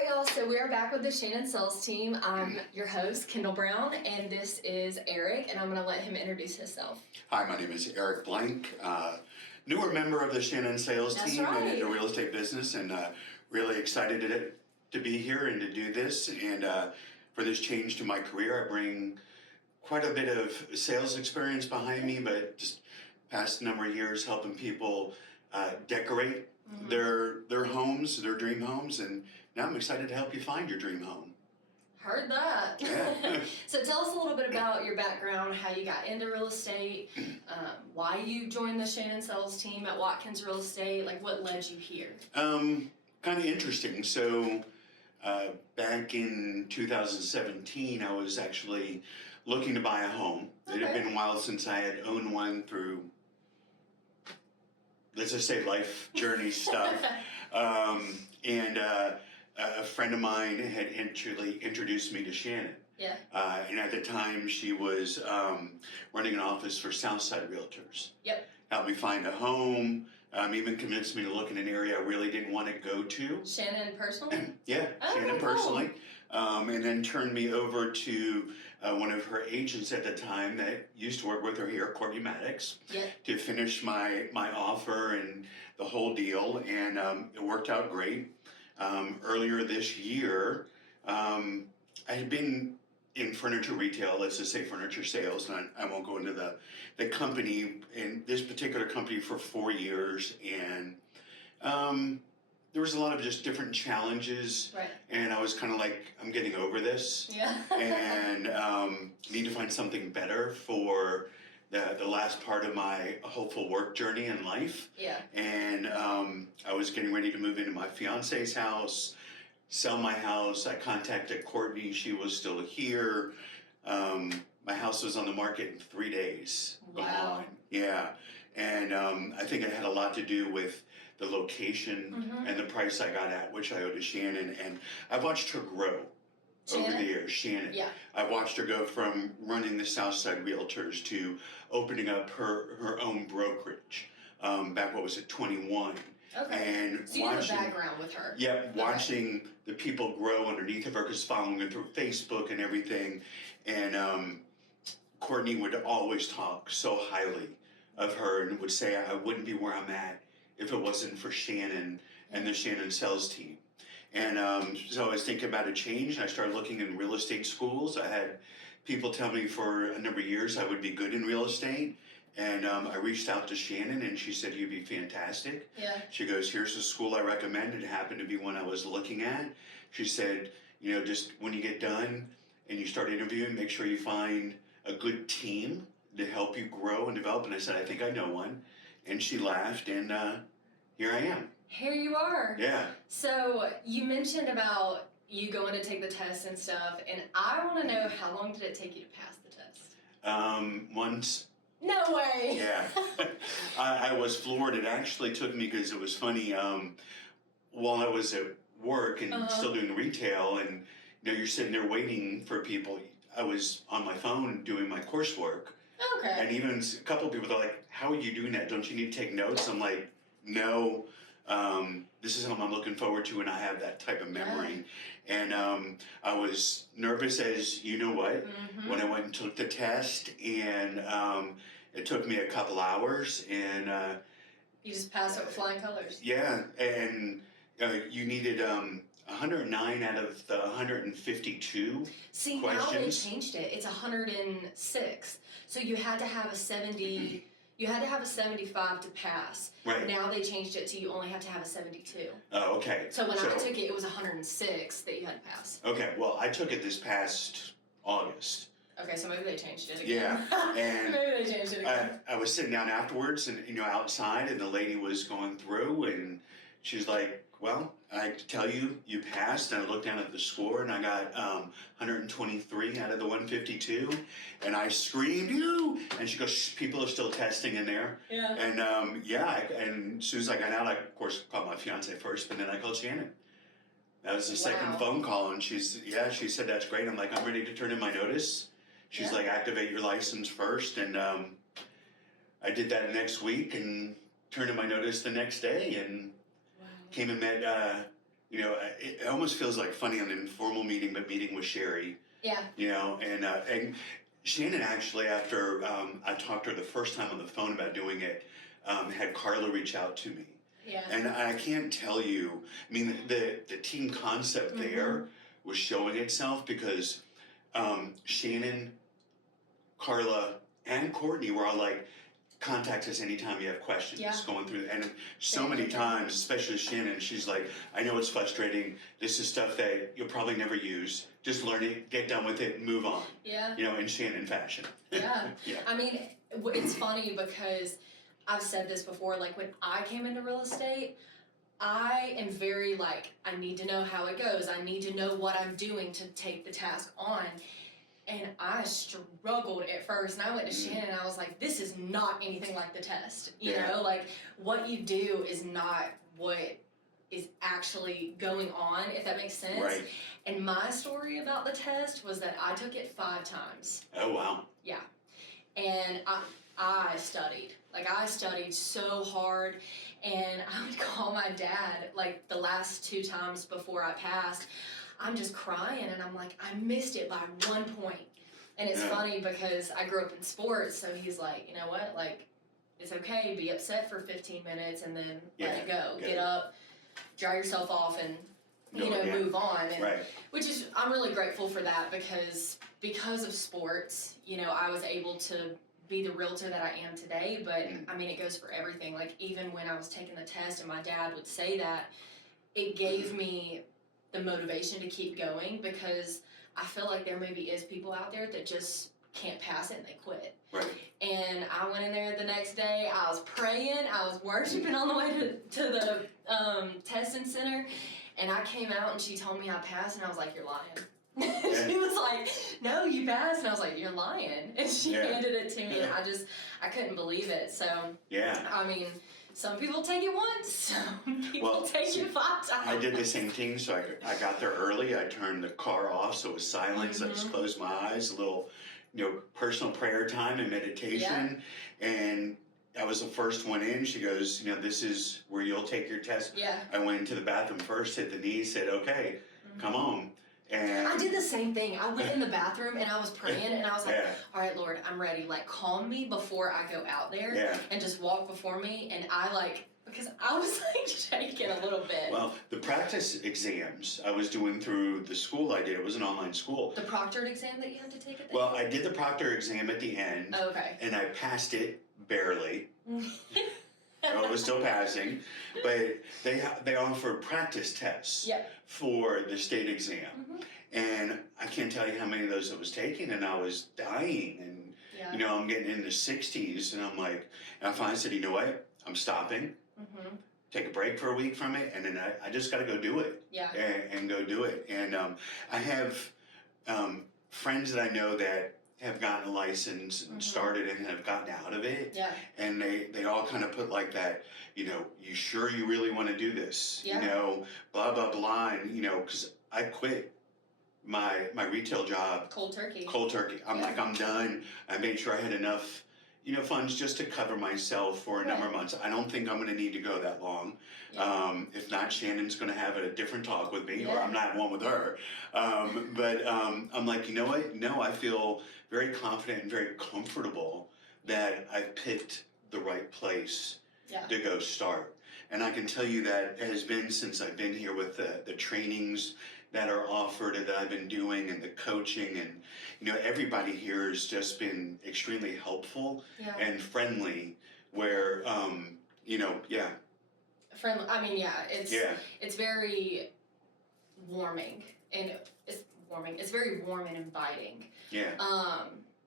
right, y'all, so we are back with the Shannon sales team. I'm your host, Kyndal Brown, and this is Eric, and I'm going to let him introduce himself. Hi, my name is Eric Blank, newer member of the Shannon sales team and in the real estate business, and really excited to be here and to do this. And for this change to my career, I bring quite a bit of sales experience behind me, but just past number of years helping people decorate their homes, their dream homes, and now I'm excited to help you find your dream home. Heard that. Yeah. So tell us a little bit about your background, how you got into real estate, why you joined the Shannon sales team at Watkins Real Estate, like what led you here? Kind of interesting. So back in 2017, I was actually looking to buy a home. It had been a while since I had owned one through, let's just say, life journey stuff. And a friend of mine had introduced me to Shannon. Yeah. And at the time, she was running an office for Southside Realtors. Yep. Helped me find a home. Even convinced me to look in an area I really didn't want to go to. Shannon personally? Yeah, Oh, Shannon cool. personally. And then turned me over to one of her agents at the time that used to work with her here, Courtney Maddox, to finish my offer and the whole deal. And it worked out great. Earlier this year, I had been in furniture retail, let's just say furniture sales, and I won't go into the company, in this particular company for 4 years, and there was a lot of just different challenges, Right. and I was kind of like, I'm getting over this, Yeah. and need to find something better for the last part of my hopeful work journey in life. Yeah. And I was getting ready to move into my fiance's house, sell my house. I contacted Courtney. She was still here. My house was on the market in 3 days. Wow. Yeah. And I think it had a lot to do with the location and the price I got at, which I owe to Shannon. And I've watched her grow. Shannon? Over the years, Shannon. Yeah. I've watched her go from running the Southside Realtors to opening up her own brokerage. Back, what was it, 21. Okay. And so you have a background with her. Yeah, watching the people grow underneath of her, because following her through Facebook and everything. And Courtney would always talk so highly of her and would say, I wouldn't be where I'm at if it wasn't for Shannon and the Shannon sales team. And so I was thinking about a change, and I started looking in real estate schools. I had people tell me for a number of years I would be good in real estate. And I reached out to Shannon, and she said, you'd be fantastic. Yeah. She goes, here's the school I recommend. It happened to be one I was looking at. She said, you know, just when you get done and you start interviewing, make sure you find a good team to help you grow and develop. And I said, I think I know one. And she laughed, and here I am. Here you are. Yeah. So you mentioned about you going to take the test and stuff, and I want to know, how long did it take you to pass the test? Once. No way. Yeah. I was floored. It actually took me, because it was funny, while I was at work and still doing retail, and you know, you're sitting there waiting for people. I was on my phone doing my coursework. Okay. And even a couple of people are like, how are you doing that? Don't you need to take notes? I'm like, no. This is something I'm looking forward to, and I have that type of memory. Yeah. And I was nervous as you know what when I went and took the test, and it took me a couple hours, and you just passed it with flying colors. Yeah, and you needed 109 out of the 152 See, questions. Now they changed it. It's 106. So you had to have a 70. You had to have a 75 to pass. Right. Now they changed it to you only have to have a 72. Oh, okay. So when I took it, it was 106 that you had to pass. Okay, well, I took it this past August. Okay, so maybe they changed it again. Yeah, and maybe they changed it again. I was sitting down afterwards, and you know, outside, and the lady was going through, and she's like, well, I have to tell you, you passed. And I looked down at the score, and I got 123 out of the 152, and I screamed, you! And she goes, people are still testing in there. Yeah. And and as soon as I got out, I, of course, called my fiance first, but then I called Shannon. That was the second phone call, and she said, that's great. I'm like, I'm ready to turn in my notice. She's like, activate your license first, and I did that next week, and turned in my notice the next day, and came and met you know, it almost feels like funny on an informal meeting, but meeting with Sherry, Yeah. you know, and Shannon actually, after I talked to her the first time on the phone about doing it, had Carla reach out to me. Yeah. And I can't tell you, I mean, the team concept there was showing itself because Shannon, Carla, and Courtney were all like, contact us anytime you have questions going through. And so many times, especially Shannon, she's like, I know it's frustrating. This is stuff that you'll probably never use. Just learn it, get done with it, and move on. Yeah. You know, in Shannon fashion. Yeah. Yeah. I mean, it's funny because I've said this before, like when I came into real estate, I am very like, I need to know how it goes. I need to know what I'm doing to take the task on. And I struggled at first, and I went to Shannon, and I was like, this is not anything like the test. You know, like, what you do is not what is actually going on, if that makes sense. Right. And my story about the test was that I took it 5 times. Oh, wow. Yeah. And I studied. Like, I studied so hard, and I would call my dad, like, the last 2 times before I passed, I'm just crying, and I'm like, I missed it by 1 point. And it's funny because I grew up in sports, so he's like, you know what, like, it's okay, be upset for 15 minutes and then let it go. Get up, dry yourself off, and, you know, move on. And, which is, I'm really grateful for that because of sports, you know, I was able to be the realtor that I am today, but, I mean, it goes for everything. Like, even when I was taking the test and my dad would say that, it gave me the motivation to keep going because I feel like there maybe is people out there that just can't pass it and they quit. Right. And I went in there the next day, I was praying, I was worshiping on the way to the testing center, and I came out and she told me I passed, and I was like, you're lying. She was like, no, you passed, and I was like, you're lying. And she handed it to me, and I couldn't believe it. So, I mean, some people take it once, some people take it 5 times. I did the same thing, so I got there early. I turned the car off so it was silent. So I just closed my eyes, a little, you know, personal prayer time and meditation. And I was the first one in. She goes, you know, this is where you'll take your test. I went into the bathroom first, hit the knees, said, okay, come on. And I did the same thing. I went in the bathroom and I was praying and I was like, all right, Lord, I'm ready. Like, calm me before I go out there and just walk before me. And I because I was like shaking a little bit. Well, the practice exams I was doing through the school I did, it was an online school. The proctored exam that you had to take at the Well, I did the proctor exam at the end. Oh, okay. And I passed it barely. I was still passing, but they offer practice tests for the state exam. And I can't tell you how many of those I was taking, and I was dying. And, you know, I'm getting in the 60s, and I'm like, and I finally said, you know what? I'm stopping. Take a break for a week from it, and then I just got to go do it. And go do it. And I have friends that I know that have gotten a license and started and have gotten out of it. And they all kind of put like that, you know, you sure you really want to do this? You know, blah, blah, blah. And, you know, because I quit my retail job. Cold turkey. I'm like, I'm done. I made sure I had enough, you know, funds just to cover myself for a number of months. I don't think I'm going to need to go that long. If not, Shannon's going to have a different talk with me, or I'm not one with her. But I'm like, you know what? No, I feel very confident and very comfortable that I picked the right place to go start. And I can tell you that it has been since I've been here with the trainings that are offered and that I've been doing and the coaching, and you know, everybody here has just been extremely helpful and friendly, where you know, friendly. I mean, it's very warming, and it's very warm and inviting.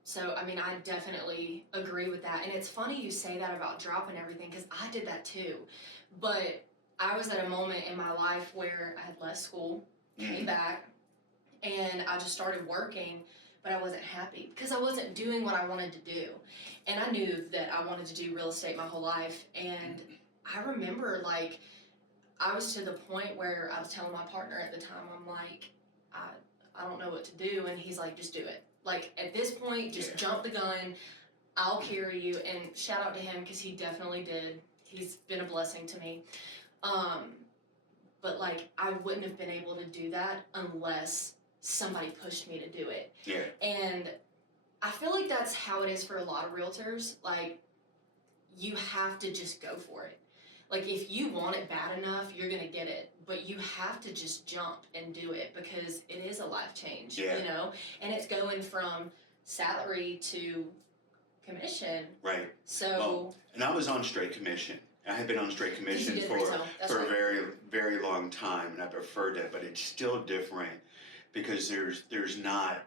So I mean, I definitely agree with that. And it's funny you say that about dropping everything, because I did that too. But I was at a moment in my life where I had left school, came back, and I just started working, but I wasn't happy because I wasn't doing what I wanted to do. And I knew that I wanted to do real estate my whole life. And I remember, like, I was to the point where I was telling my partner at the time, I'm like, I don't know what to do. And he's like, just do it. Like, at this point, just jump the gun. I'll carry you. And shout out to him, because he definitely did. He's been a blessing to me. but like I wouldn't have been able to do that unless somebody pushed me to do it. Yeah. And I feel like that's how it is for a lot of realtors. Like, you have to just go for it. Like, if you want it bad enough, you're gonna get it. But you have to just jump and do it because it is a life change, Yeah. you know? And it's going from salary to commission. Right. So. Well, and I was on straight commission. I had been on straight commission for right. a very, very long time, and I preferred it. But it's still different because there's not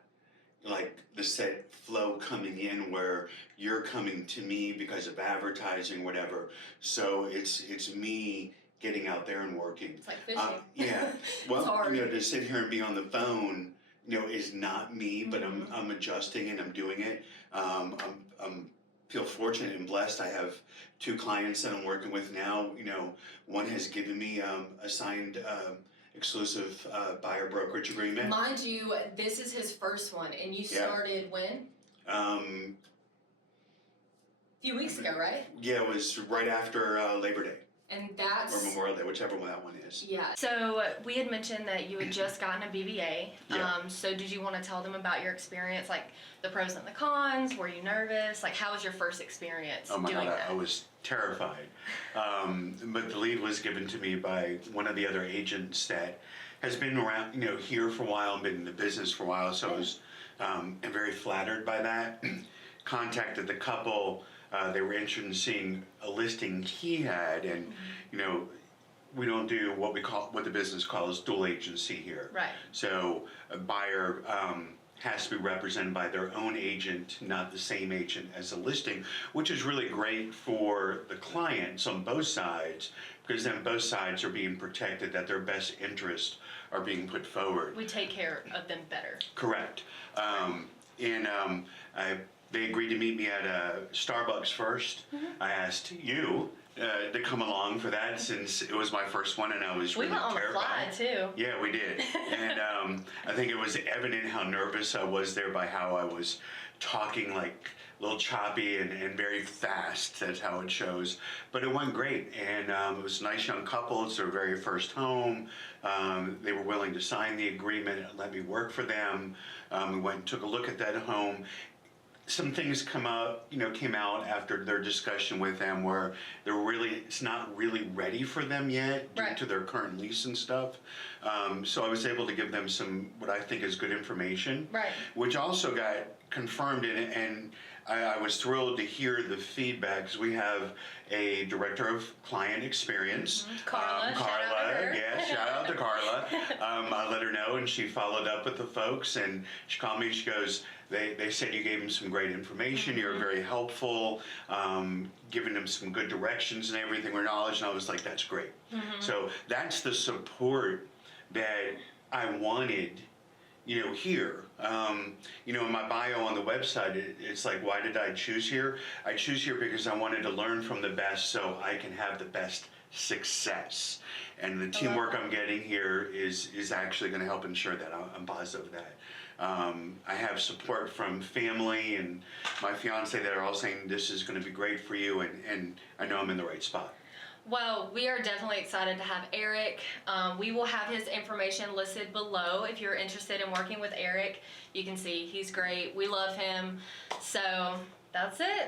like the set flow coming in where you're coming to me because of advertising, whatever. So it's me getting out there and working. It's like fishing. Yeah. Well, it's hard. to sit here and be on the phone, is not me, but I'm adjusting and I'm doing it. I'm feel fortunate and blessed. I have 2 clients that I'm working with now. One has given me a signed exclusive buyer brokerage agreement. Mind you, this is his first one, and you started when? A few weeks ago, right? Yeah, it was right after Labor Day. And that's... Or Memorial Day, whichever one that one is. Yeah. So we had mentioned that you had just gotten a BBA. Yeah. So did you want to tell them about your experience, like the pros and the cons? Were you nervous? Like, how was your first experience doing that? I was terrified. But the lead was given to me by one of the other agents that has been around, here for a while and been in the business for a while. So I was I'm very flattered by that. Contacted the couple. They were interested in seeing a listing he had, and we don't do what the business calls dual agency here. Right. So a buyer has to be represented by their own agent, not the same agent as the listing, which is really great for the clients on both sides, because then both sides are being protected, that their best interests are being put forward. We take care of them better. Correct. They agreed to meet me at Starbucks first. I asked you to come along for that since it was my first one and I was really terrified. We went on the fly too. Yeah, we did. And I think it was evident how nervous I was there by how I was talking like a little choppy and very fast. That's how it shows. But it went great. And it was a nice young couple. It's their very first home. They were willing to sign the agreement and let me work for them. We went and took a look at that home. Some things came out after their discussion with them where it's not really ready for them yet due to their current lease and stuff. So I was able to give them some, what I think is good information, which also got confirmed and I was thrilled to hear the feedback because we have a director of client experience. Carla, shout out to Carla. I let her know and she followed up with the folks and she called me and she goes, they said you gave them some great information, you were very helpful, giving them some good directions and everything with knowledge, and I was like, that's great. So that's the support that I wanted, here. In my bio on the website, it's like, why did I choose here? I choose here because I wanted to learn from the best so I can have the best success. And the teamwork I'm getting here is actually going to help ensure that. I'm positive of that. I have support from family and my fiance that are all saying this is going to be great for you, and I know I'm in the right spot. Well, we are definitely excited to have Eric. We will have his information listed below. If you're interested in working with Eric, you can see he's great. We love him. So that's it.